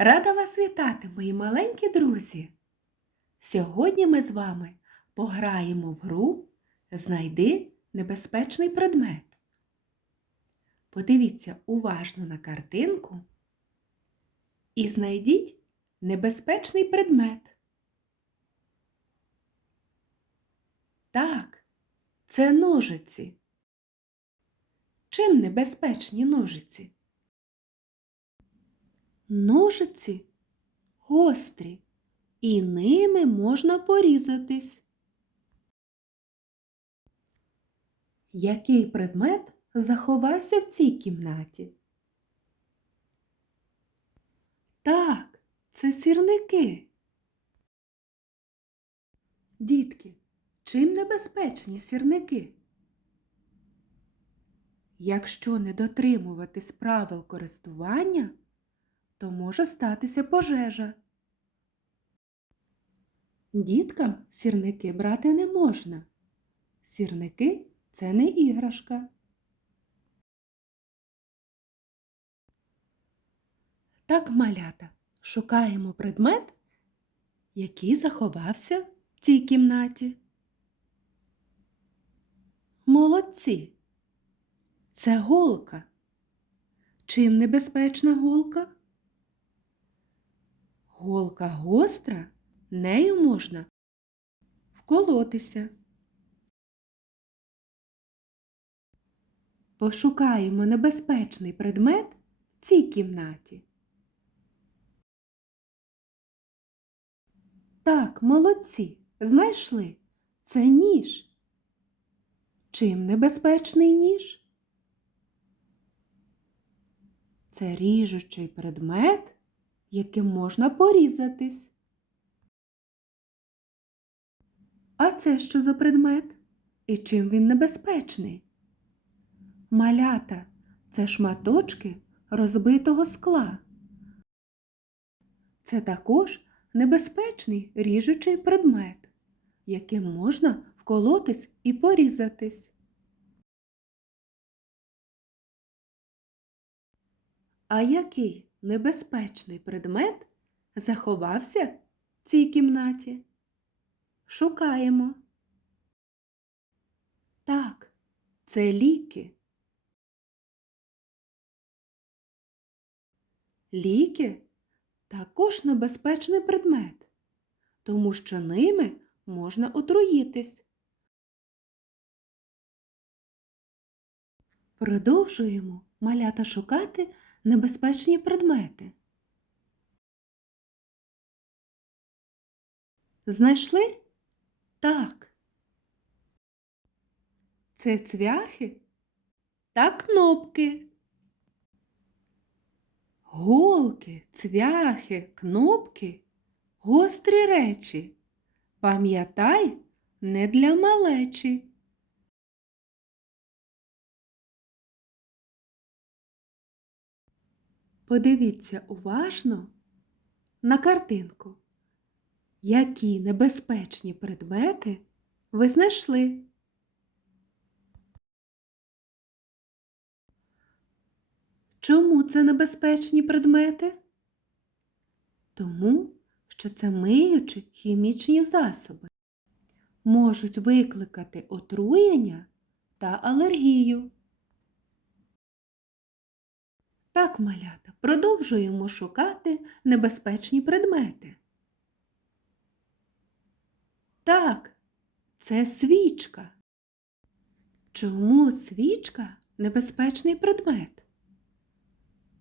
Рада вас вітати, мої маленькі друзі! Сьогодні ми з вами пограємо в гру Знайди небезпечний предмет. Подивіться уважно на картинку і знайдіть небезпечний предмет. Так, це ножиці. Чим небезпечні ножиці? Ножиці гострі, і ними можна порізатись. Який предмет заховався в цій кімнаті? Так, це сірники. Дітки, чим небезпечні сірники? Якщо не дотримуватись правил користування, то може статися пожежа. Діткам сірники брати не можна. Сірники це не іграшка. Так, малята, шукаємо предмет, який заховався в цій кімнаті. Молодці. Це голка. Чим небезпечна голка? Голка гостра, нею можна вколотися. Пошукаємо небезпечний предмет в цій кімнаті. Так, молодці, знайшли. Це ніж. Чим небезпечний ніж? Це ріжучий предмет, яким можна порізатись. А це що за предмет? І чим він небезпечний? Малята це шматочки розбитого скла. Це також небезпечний ріжучий предмет, яким можна вколотись і порізатись. А який небезпечний предмет заховався в цій кімнаті? Шукаємо. Так, це ліки. Ліки також небезпечний предмет, тому що ними можна отруїтись. Продовжуємо малята шукати небезпечні предмети. Знайшли? Так. Це цвяхи та кнопки. Голки, цвяхи, кнопки гострі речі. Пам'ятай, не для малечі. Подивіться уважно на картинку. Які небезпечні предмети ви знайшли? Чому це небезпечні предмети? Тому, що це миючі хімічні засоби. Можуть викликати отруєння та алергію. Так, малята, продовжуємо шукати небезпечні предмети. Так, це свічка. Чому свічка небезпечний предмет?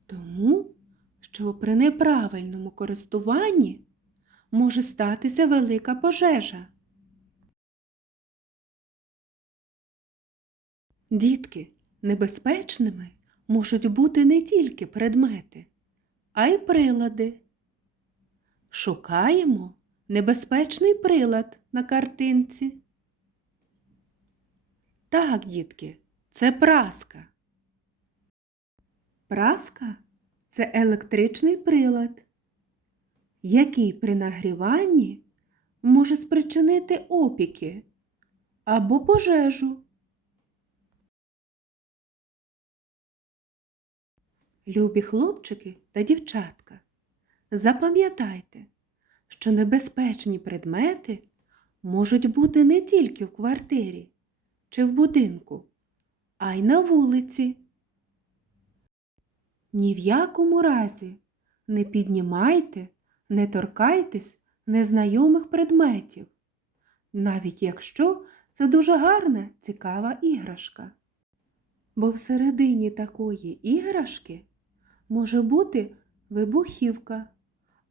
Тому, що при неправильному користуванні може статися велика пожежа. Дітки, небезпечними можуть бути не тільки предмети, а й прилади. Шукаємо небезпечний прилад на картинці. Так, дітки, це праска. Праска це електричний прилад, який при нагріванні може спричинити опіки або пожежу. Любі хлопчики та дівчатка, Запам'ятайте, що небезпечні предмети можуть бути не тільки в квартирі чи в будинку, а й на вулиці. Ні в якому разі не піднімайте, не торкайтесь незнайомих предметів, навіть якщо це дуже гарна, цікава іграшка. Бо всередині такої іграшки може бути вибухівка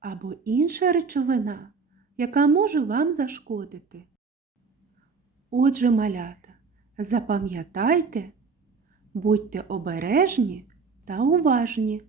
або інша речовина, яка може вам зашкодити. Отже, малята, запам'ятайте, будьте обережні та уважні.